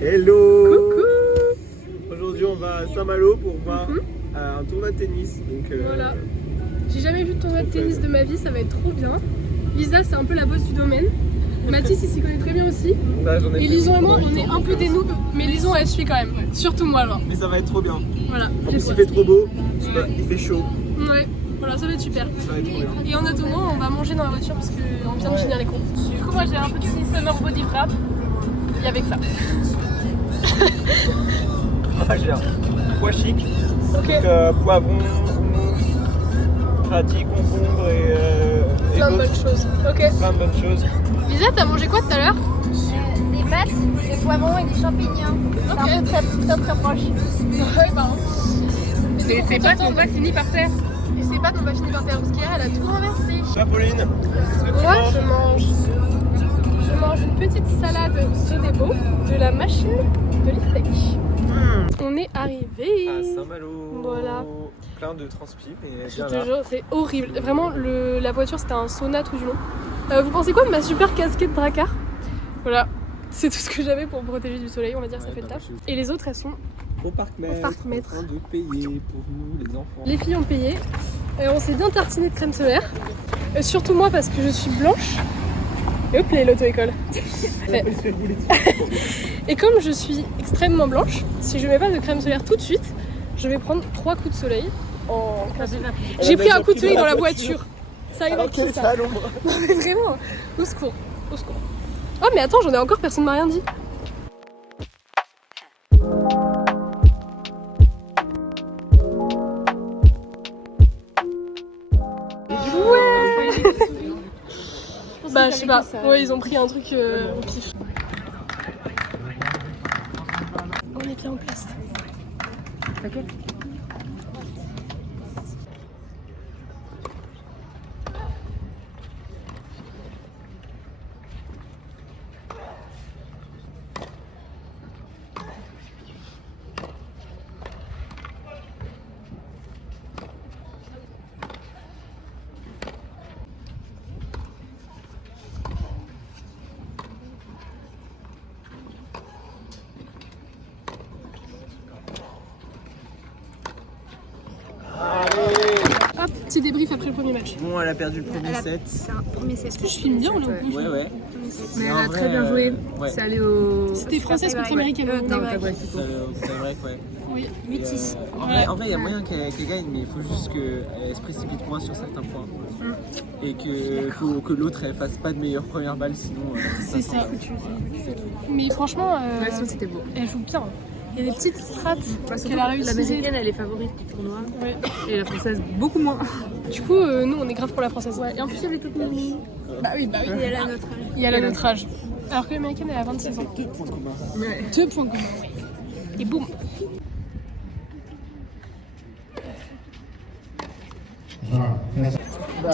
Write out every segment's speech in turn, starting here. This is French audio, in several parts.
Hello. Coucou. Aujourd'hui on va à Saint-Malo pour voir un tournoi de tennis. Donc, voilà. J'ai jamais vu de tournoi de tennis de ma vie, ça va être trop bien. Lisa c'est un peu la boss du domaine. Mathis il s'y connaît très bien aussi. Là, et Lison et moi on est un peu des noobs, mais Lison elle suit quand même. Surtout moi alors. Mais ça va être trop bien. Voilà. En plus il fait trop beau, il fait chaud. Ouais, voilà ça va être super. Ça va être trop bien. Et en attendant on va manger dans la voiture parce qu'on vient de finir les cours. Du coup moi j'ai un petit summer body wrap. Et avec ça. Ah, j'ai un pois chic. Ok. Donc, poivron, houmous, radis, concombre et Plein de d'autres. bonnes choses. Ok. Plein de bonnes choses. Lisa t'as mangé quoi tout à l'heure? Des pâtes, des poivrons et des champignons. Ok. C'est un peu très proche. Ouais pardon. Et ces pâtes n'ont pas fini par terre. Et ces pâtes on va finir par terre parce qu'hier elle a tout renversé. Ça, Pauline, qu'est-ce que tu Moi manges? je mange une petite salade sodebo de la machine de l'IFTEC. On est arrivé. À Saint-Malo. Voilà. Plein de transpi, mais Je bien te là. jure, c'est horrible. Vraiment, la voiture c'était un sauna tout du long. Vous pensez quoi de ma super casquette Drakkar? Voilà, c'est tout ce que j'avais pour me protéger du soleil, on va dire, ça fait le taf. Et les autres, elles sont. Au parc-mètre, parc-mètre. en train de payer pour nous, les enfants. Les filles ont payé. On s'est bien tartiné de crème solaire. Surtout moi parce que je suis blanche. Et hop, là, l'auto-école. Et comme je suis extrêmement blanche, si je mets pas de crème solaire tout de suite, je vais prendre 3 coups de soleil en 15 minutes. J'ai pris un coup de soleil dans la voiture. Ça arrive à qui ça? Non mais vraiment, au secours, au secours. Oh mais attends, j'en ai encore, personne m'a rien dit. Bah je sais pas, ouais ils ont pris un truc au pif. On est bien en place. Ok. Hop, petit débrief après le premier match. Bon, elle a perdu le premier set. C'est un premier set. Est-ce que je filme bien ou non? Ouais. Mais elle en a vrai, très bien joué. ouais. C'est allé au. C'était française contre américaine. Non, Ouais. t'as pas C'est vrai que ouais. Oui. Et, en vrai, il y a moyen qu'elle gagne, mais il faut juste qu'elle se précipite moins sur certains points. Et que l'autre elle fasse pas de meilleure première balle, sinon C'est ça. Mais franchement, Ouais, sinon c'était beau. elle joue bien. Il y a des petites strates Surtout qu'elle a réussi. l'américaine, elle est favorite du tournoi. Ouais. Et la française, beaucoup moins. Du coup, nous on est grave pour la française. Et en plus, elle est toute mimi. Bah oui. Et elle a notre âge. Il y a notre âge. Alors que l'américaine elle a 26 ans. 2 points communs. Ouais. 2 points communs. Et boum.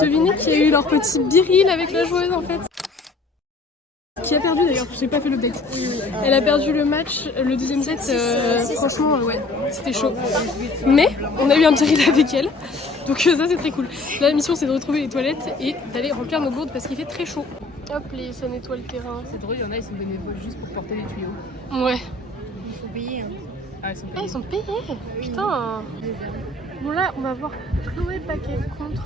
Devinez qui a eu leur petit biril avec la joueuse en fait. Qui a perdu d'ailleurs, j'ai pas fait l'update. Elle a perdu le match, le deuxième set, franchement ouais, c'était chaud. Mais on a eu un biril avec elle, donc ça c'est très cool. Là la mission c'est de retrouver les toilettes et d'aller remplir nos gourdes parce qu'il fait très chaud. Hop, ça nettoie le terrain. C'est drôle, il y en a, ils sont bénévoles juste pour porter les tuyaux. Ouais. Il faut payer. Hein. Ah, ils sont Ah, ils sont payés. Putain. Bon là, on va voir Chloé Paquet contre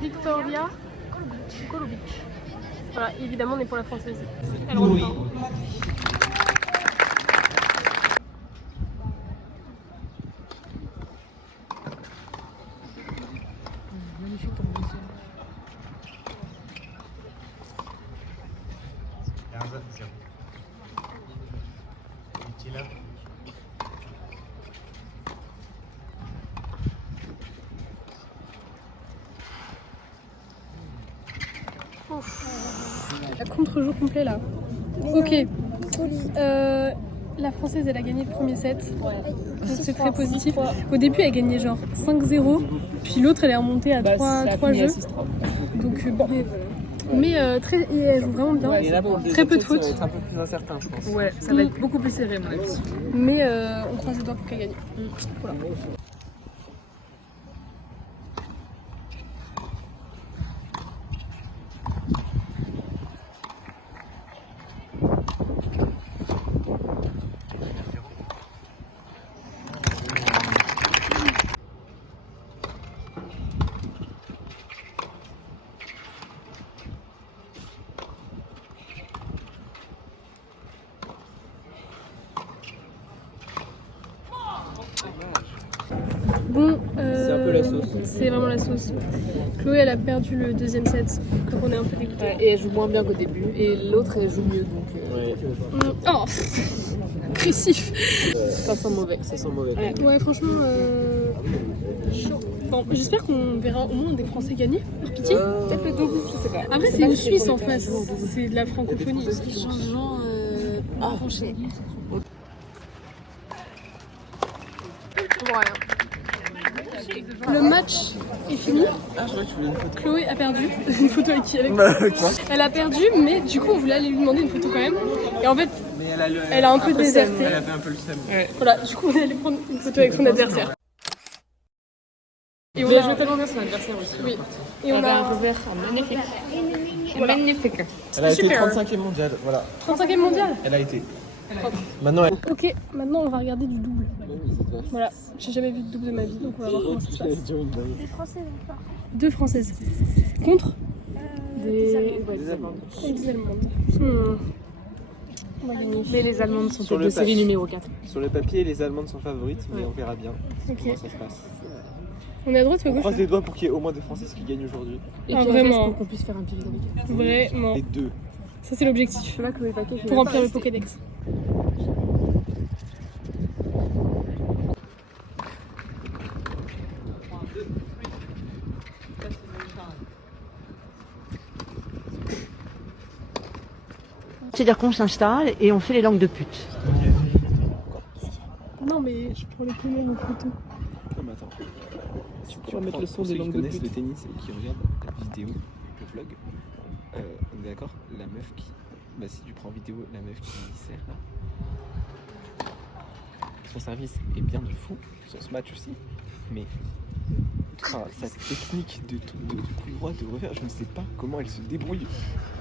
Victoria Golubic. Voilà, évidemment, on est pour la française. Elle rentre pas. magnifique comme mission. Contre-jour complet là. Ok. La française elle a gagné le premier set. Donc c'est très positif. Au début elle gagnait genre 5-0. Puis l'autre elle est remontée à 3 jeux. Donc bon. Mais elle joue vraiment bien. Et là, pour le Très peu de deuxième set, fautes. ça va être un peu plus incertain, je pense. Ouais, ça va être beaucoup plus serré, mon avis. Mais on croise les doigts pour qu'elle gagne. Voilà. C'est vraiment la sauce. Chloé, elle a perdu le deuxième set, donc on est un peu dégoûté. Ouais, et elle joue moins bien qu'au début. Et l'autre, elle joue mieux. Donc, Oh, agressif. ça sent mauvais. Ça sent mauvais. Ouais, franchement, chaud. Bon, j'espère qu'on verra au moins des Français gagner, par pitié. Peut-être le double, je sais pas. Après, c'est une Suisse en face, c'est de la francophonie. Changement penché. Voilà. Le match est fini. Ah, je crois que tu voulais une photo. Chloé a perdu. Une photo avec qui? Avec Quoi? Elle a perdu, mais du coup, on voulait aller lui demander une photo quand même. Et en fait, Mais elle a un peu déserté. Elle avait un peu le seum. Voilà, du coup, on est allé prendre une photo avec son adversaire. Et on Elle a joué tellement bien son adversaire aussi. Oui. Et on Elle a un a revers magnifique. Magnifique. Elle a été super. 35e mondiale, voilà. 35e mondial. Elle a été. Maintenant, elle. Ok, maintenant on va regarder du double. Voilà, j'ai jamais vu de double de ma vie, donc on va voir comment ça se passe. Des Français donc pas. 2 Françaises. Contre Des Allemands. Des Allemandes. contre des Allemandes. On va gagner. Mais les Allemandes sont Sur tête le de série numéro 4. Sur le papier, les Allemandes sont favorites, mais on verra bien Ok. comment ça se passe. On est à droite ou à On gauche croise là les doigts pour qu'il y ait au moins 2 Françaises qui gagnent aujourd'hui. Et Ah, puis vraiment. pour qu'on puisse faire un pilier avec elle. Vraiment. Les 2. Ça c'est l'objectif. Je sais pas Chloé Paquet. Pour remplir le Pokédex. C'est-à-dire qu'on s'installe et on fait les langues de pute. Non mais je prends les premiers en photo. Non, mais attends. Tu vas mettre le son pour des ceux langues qui de connaissent pute. le tennis et qui regardent la vidéo, le vlog, on est d'accord? La meuf qui. Bah, si tu prends en vidéo la meuf qui sert là. Son service est bien de fou, son smash aussi, mais. Enfin, sa technique de coup droit, de revers, je ne sais pas comment elle se débrouille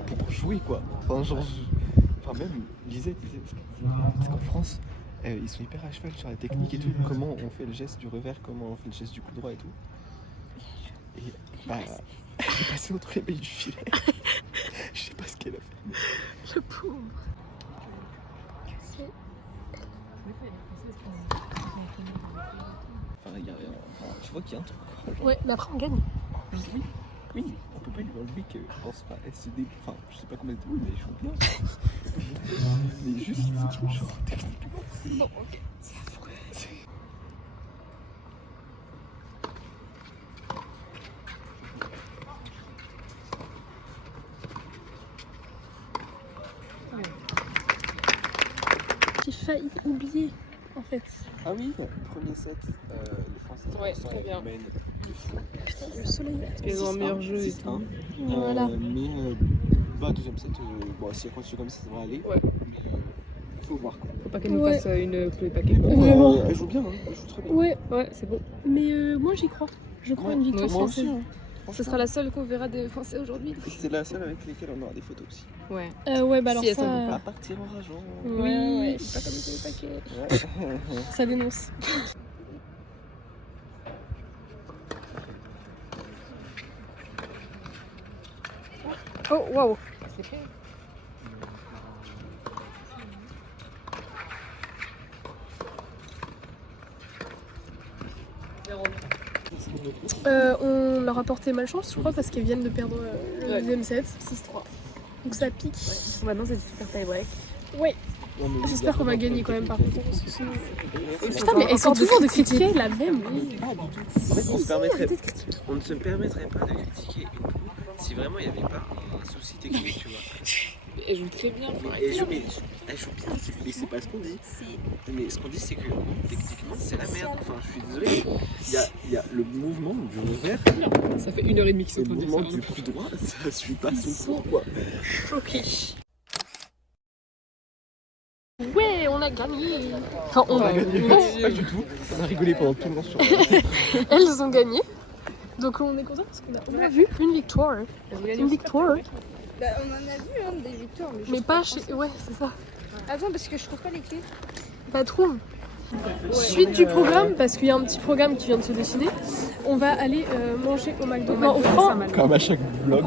pour jouer quoi. Enfin, genre. Enfin, même Lisette disait. Parce qu'en France, ils sont hyper à cheval sur la technique et tout. Comment on fait le geste du revers, comment on fait le geste du coup droit et tout. Et bah, elle est passée entre les mailles du filet. Je sais pas ce qu'elle a fait. Le pauvre. Enfin, il y a rien. Enfin, je vois qu'il y a un truc. Quoi, genre. Ouais, mais après on gagne. Oui, on peut pas lui enlever que. Enfin, elle se débrouille. Enfin, je sais pas comment elle se débrouille, mais elle joue bien. Mais juste, genre, techniquement. Bon, ok. J'ai failli oublier en fait. Ah oui, premier set, les Français Ouais, très bien. mènent de fou. Putain, le soleil. Ils ont un meilleur jeu et 6-1. tout. Voilà. Mais bah, deuxième set, bon, si elle continue comme ça devrait aller. Ouais. Mais faut voir quoi. Faut pas qu'elle nous Ouais. fasse une Chloé Paquet. Vraiment. Elle joue bien, hein, elle joue très bien. Ouais, Ouais, c'est bon. mais moi j'y crois. Je crois à une victoire moi aussi, française. Ce sera la seule qu'on verra des Français aujourd'hui. C'est la seule avec laquelle on aura des photos aussi. Ouais. Ouais, bah alors Si elles sont Pas ça, partir en rageant. ouais, Pas comme les Chloé Paquet. Ouais. ça dénonce. Oh, waouh. On leur a porté malchance, je crois, parce qu'elles viennent de perdre le deuxième set, 6-3. Donc ça pique. Maintenant, c'est super tie-break. Ouais, Non, mais j'espère qu'on va gagner quand même par contre. Parce que sinon... Putain, Putain, mais essaie toujours de critiquer la même. En fait, on ne se permettrait pas de critiquer une poule si vraiment il n'y avait pas un souci technique, tu vois. Elle joue très bien. Elle joue bien, mais c'est pas ce qu'on dit. Mais ce qu'on dit, c'est que techniquement, c'est la merde. Enfin, je suis désolé. Il y a le mouvement du revers, Ça fait 1h30 qu'ils sont le en train de dire mouvement ça. du coup droit, ça suit pas son cours, quoi. Ok. Ouais, on a gagné. Enfin, on a gagné. Pas du tout. On a rigolé pendant tout le long sur Elles ont gagné. Donc on est content parce qu'on a vu une victoire. Une victoire. Bah, on en a vu hein, des victoires. Mais pas chez... Ouais, c'est ça. Attends, parce que je trouve pas les clés. Pas trop. Suite du programme, parce qu'il y a un petit programme qui vient de se dessiner. on va aller manger au McDo. Au Non, McDo, on prend, c'est mal. Comme à chaque vlog.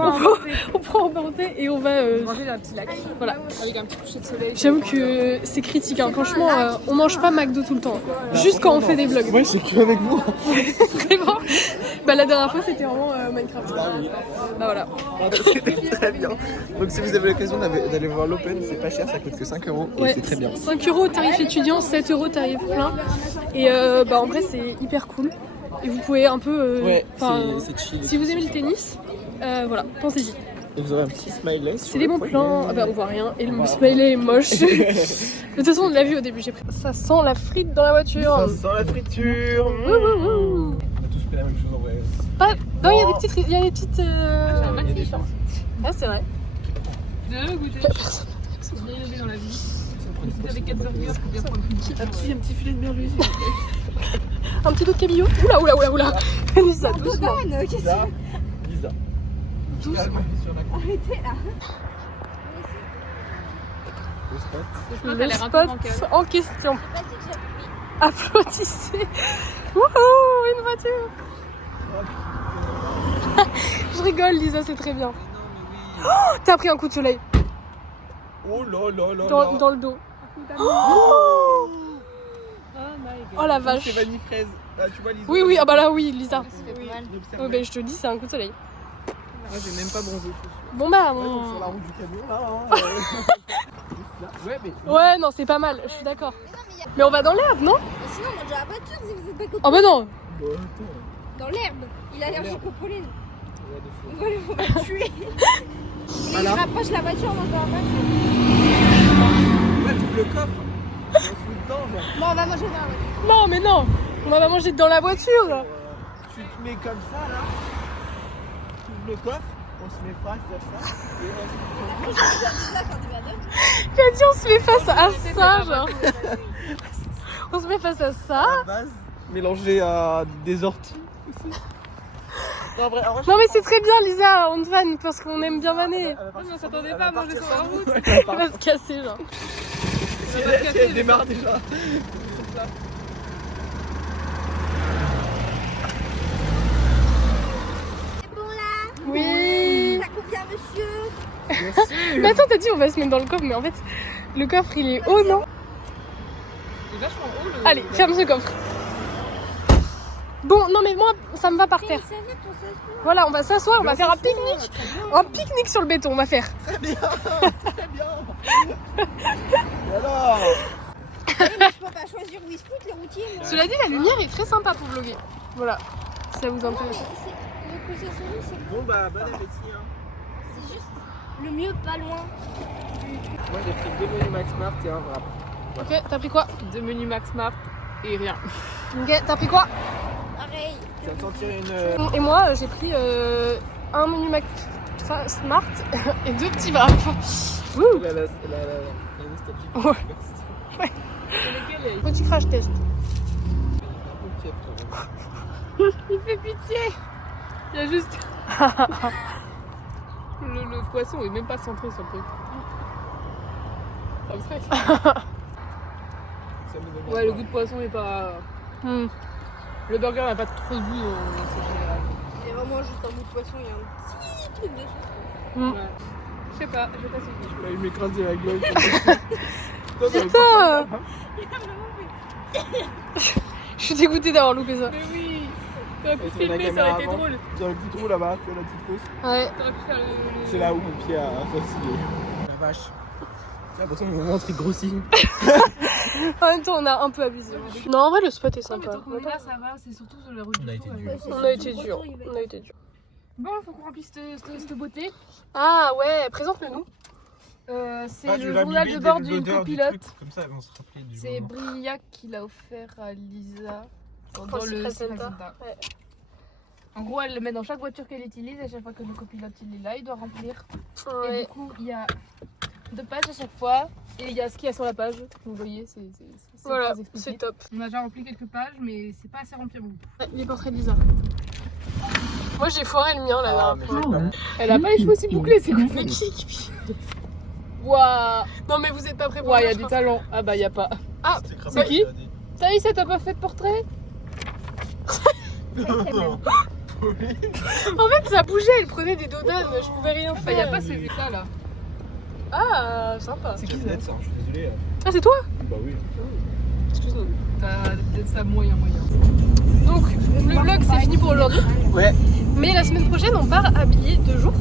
on prend un parenté et on va. Manger dans un petit lac. Voilà. Avec un petit coucher de soleil. J'avoue que c'est critique, hein. Franchement, on mange pas McDo tout le temps. Juste quand on fait des vlogs. Ouais, c'est que avec vous. Vraiment. Bah, la dernière fois, c'était vraiment Minecraft. Bah voilà. C'était très bien. Donc si vous avez l'occasion d'aller voir l'Open, c'est pas cher, ça coûte que 5 € et Ouais, c'est très bien. 5 € tarif étudiant, 7 € tarif plein. Et bah en vrai, c'est hyper cool. Et vous pouvez un peu. c'est chill. Si vous aimez le tennis, voilà, pensez-y. Et vous aurez un petit smiley. C'est des bons plans. Ah bah on voit rien. Et le smiley est moche. De toute façon, on l'a vu au début. Ça sent la frite dans la voiture. Ça sent la friture. Wouh, wouh, wouh. On a tous fait la même chose en vrai. Non, il y a des petites. Il y a des petites. Il y a des choses. Ah, c'est vrai. De goûter. C'est bien élevé dans la vie. Si t'avais 4 burgers, faut bien prendre une petite. Un petit filet de merluza. Un petit dos de cabillaud. Oula. Lisa, doucement. Lisa. Arrêtez là. Le spot. Le Le spot a l'air un peu spot bancal. en question. C'est pas si que j'ai pris. Applaudissez. Wouhou, une voiture. Je rigole, Lisa, c'est très bien. Oh, t'as pris un coup de soleil Oh là là là. dans le dos. Oh la vache. C'est vanille fraise. Ah, tu vois, Lisa. Oui, ah bah là, oui, Lisa. J'observe. Oh, bah, je te dis, c'est un coup de soleil. Moi, j'ai même pas bronzé. Bon bah, Ouais, donc sur la route du camion, là. Hein, ouais, mais. ouais, non, c'est pas mal, je suis d'accord. Mais on va dans l'herbe, non? Mais sinon, on mange dans la voiture si vous êtes pas content. Oh bah non. Bon, attends. Dans l'herbe. Il est allergique au pollen. Ouais, des fois. Voilà, on va le tuer. Il Voilà. rapproche la voiture, on mange dans la voiture. Ouais, tu ouvres le coffre. On se fout dedans, genre. Bon, on va manger dans la voiture. Non, mais non. On va manger dans la voiture. Tu te mets comme ça, là. Tu ouvres le coffre. On se met face à ça. Et on se... Là, quand tu vas deux. Il a dit on se met face à ça, genre. On se met face à ça. à la base, mélangé à des orties aussi. Non, en vrai, Non mais c'est très bien, Lisa, on te vanne parce qu'on aime bien vanner. On s'attendait pas à manger sur la route. Elle va se casser, genre. Elle démarre déjà. C'est bon là. Oui. Ça convient, monsieur. Bien sûr. Mais attends, t'as dit on va se mettre dans le coffre, mais en fait, le coffre il est haut, non? C'est vachement haut le. Allez, ferme ce coffre. Bon, non mais moi, ça me va par terre. C'est vrai qu'on s'assoit. Voilà, on va s'asseoir, on va faire un pique-nique. Un pique-nique sur le béton, on va faire. Très bien. Très bien. Et alors Mais je peux pas choisir où il se fout, les routiers. Moi. Cela dit, la lumière est très sympa pour vlogger. Voilà, si ça vous Non, mais intéresse. le concessionnaire, c'est Bon bah bon appétit hein. c'est juste le mieux, pas loin. Moi j'ai pris 2 menus Max Mart et un wrap. Ok, t'as pris quoi? 2 menus Max Mart et rien. Ok, t'as pris quoi? Pareil. Tu vas t'en tirer une... Et moi, j'ai pris un menu Mac Smart et 2 petits wraps. Wouh! La nostalgie. Ouais. C'est lesquels Petit crash test. Un peu piètre, toi. Il fait pitié. Il y a juste. le poisson est même pas centré sur le truc. Comme ça. Ça me donne Ouais, le goût de poisson est pas. Hmm. Le burger n'a pas trop de goût en général. C'est vraiment juste un bout de poisson, il y a un petit truc dessus. Hmm. Ouais. Je sais pas si. J'ai failli m'écraser la gueule. Putain! Je suis dégoûtée d'avoir loupé ça. Mais oui. T'aurais pu Et c'est la filmer, ça aurait été caméra drôle. Dans le petit trou là-bas, tu vois la petite fausse. Ouais. T'aurais pu faire le. C'est là où mon pied a vacillé. La vache. J'ai l'impression que mon ventre il grossit. En même temps, on a un peu abusé. Non, en vrai, le spot est Non, mais sympa. tant qu'on est là, ça va. C'est surtout sur la route. On a du été coup, dur. On a été dur. On a été dur. Bon, faut qu'on remplisse cette beauté. Ah ouais, présente-le-nous. C'est le journal de bord d'une copilote. Comme ça, on se rappelait du C'est moment. Briac qui l'a offert à Lisa Pour dans le le Secret Secret Santa. Santa. Ouais. En gros, elle le met dans chaque voiture qu'elle utilise. À chaque fois que le copilote il est là, il doit remplir. Et Ouais. du coup, il y a 2 pages à chaque fois. Et il y a ce qu'il y a sur la page. Vous voyez, c'est Voilà, très explicite. c'est top. On a déjà rempli quelques pages, mais c'est pas assez rempli. Les portraits de Lisa. Moi, j'ai foiré le mien la mais dernière fois. Elle a pas les cheveux aussi bouclés, c'est quoi ça? Magnifique. Waouh! Non, mais vous êtes pas prêts pour Ouais, il y le a match, du hein. talent. Ah bah, il y a pas. Ah, C'était c'est qui? cramé, Thaïs, t'as pas fait de portrait? En fait, ça bougeait, elle prenait des dodanes, je pouvais rien Enfin, y a faire. pas celui ça là. Ah, sympa. C'est qui net ça? Je suis désolé. Ah, c'est toi? Bah oui. Excuse-moi. T'as peut-être ça moyen. Donc, le vlog c'est fini pour aujourd'hui. Ouais. Mais la semaine prochaine, on part habiller 2 jours.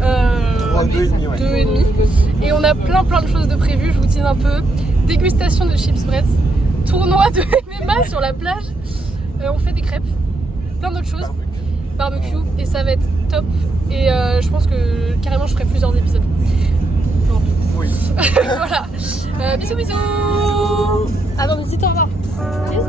2,5 ouais. 2,5. Et on a plein de choses de prévues, je vous tease un peu. Dégustation de chips Bretz, tournoi de MMA sur la plage. On fait des crêpes, plein d'autres choses. Barbecue, et ça va être top. Et je pense que carrément je ferai plusieurs épisodes. Oui. Voilà. Bisous bisous. Ah non, mais dis-toi au revoir. Bisous.